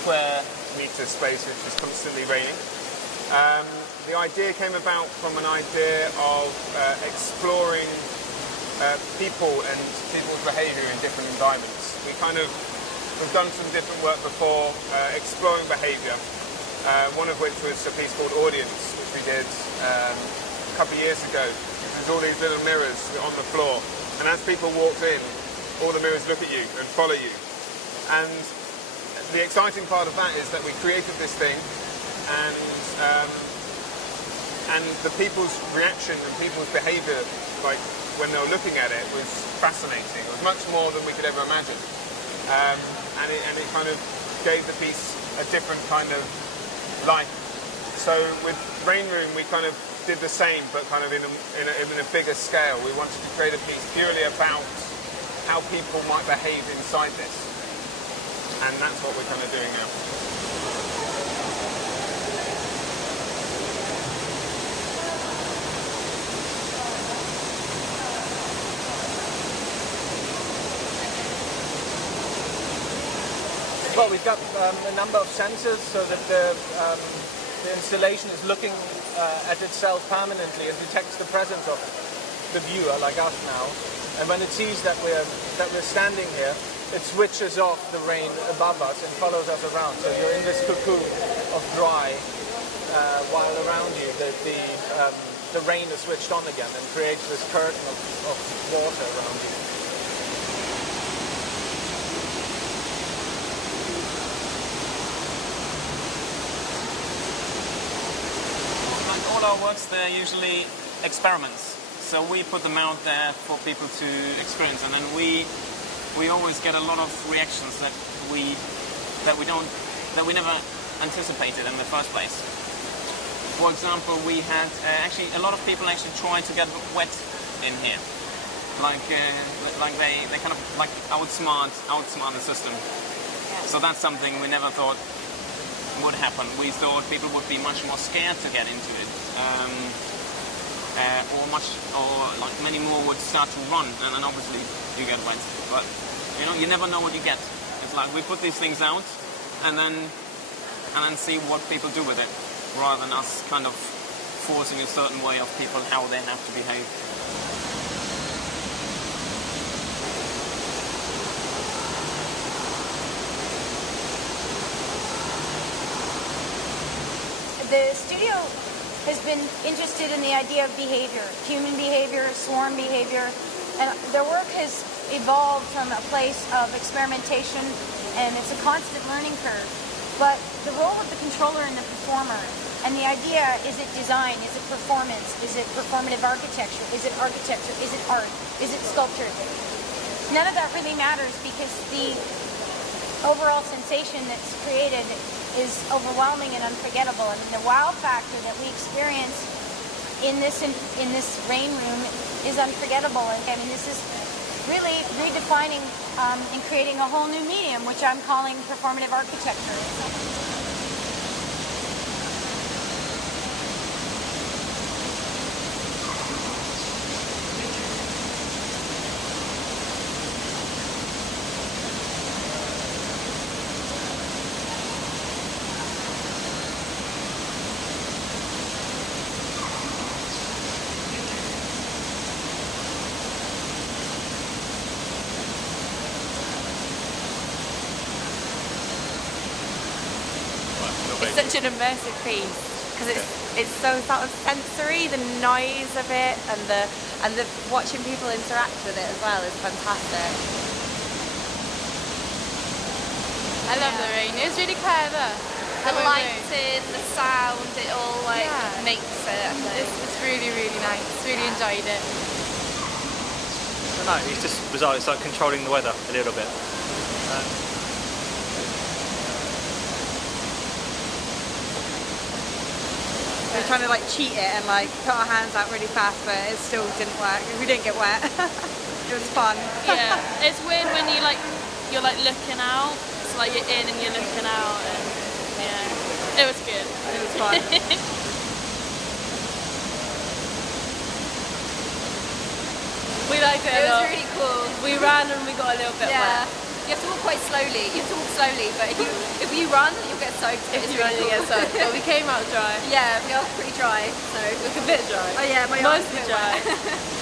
square meter space which is constantly raining. The idea came about from an idea of exploring people and people's behaviour in different environments. We've done some different work before exploring behaviour, one of which was a piece called Audience, which we did a couple of years ago. There's all these little mirrors on the floor, and as people walked in, all the mirrors look at you and follow you. And the exciting part of that is that we created this thing, and the people's reaction and people's behaviour, like when they were looking at it, was fascinating. It was much more than we could ever imagine, and it kind of gave the piece a different kind of life. So with Rain Room, we kind of did the same, but kind of in a bigger scale. We wanted to create a piece purely about how people might behave inside this, and that's what we're kind of doing now. Well, we've got a number of sensors so that the installation is looking at itself permanently and detects the presence of the viewer, like us now. And when it sees that we're standing here, it switches off the rain above us and follows us around. So you're in this cocoon of dry, while around you the rain is switched on again and creates this curtain of water around you. All our works, they're usually experiments, so we put them out there for people to experience, and then we always get a lot of reactions that we never anticipated in the first place. For example, we had actually a lot of people actually try to get wet in here, like they kind of like outsmart the system. So that's something we never thought would happen. We thought people would be much more scared to get into it, or like many more would start to run, and then obviously you get wet. But you never know what you get. It's like we put these things out, and then see what people do with it, rather than us kind of forcing a certain way of people how they have to behave. The studio has been interested in the idea of behavior, human behavior, swarm behavior, and their work has evolved from a place of experimentation, and it's a constant learning curve. But the role of the controller and the performer, and the idea, is it design, is it performance, is it performative architecture, is it art, is it sculpture? None of that really matters, because the overall sensation that's created is overwhelming and unforgettable. I mean, the wow factor that we experience in this Rain Room is unforgettable. I mean, this is really redefining and creating a whole new medium, which I'm calling performative architecture. It's such an immersive piece because it's so sort of sensory. The noise of it and the watching people interact with it as well is fantastic. I love the rain. It was really clever. The lighting, the sound, it all makes it. It's really, really nice. Really enjoyed it. I don't know, it's just bizarre. It's like controlling the weather a little bit. We were trying to like cheat it and like put our hands out really fast, but it still didn't work. We didn't get wet. It was fun. Yeah, it's weird when you're like looking out. It's like you're in and you're looking out, and yeah, it was good. It was fun. We liked it. It was really cool. We ran and we got a little bit wet. You have to walk quite slowly. You have to walk slowly, but if you run, you'll get soaked. If you run, you get soaked. But we came out dry. Yeah, we are pretty dry, so It's a bit dry. oh yeah, my arms Mostly are a bit dry. wet.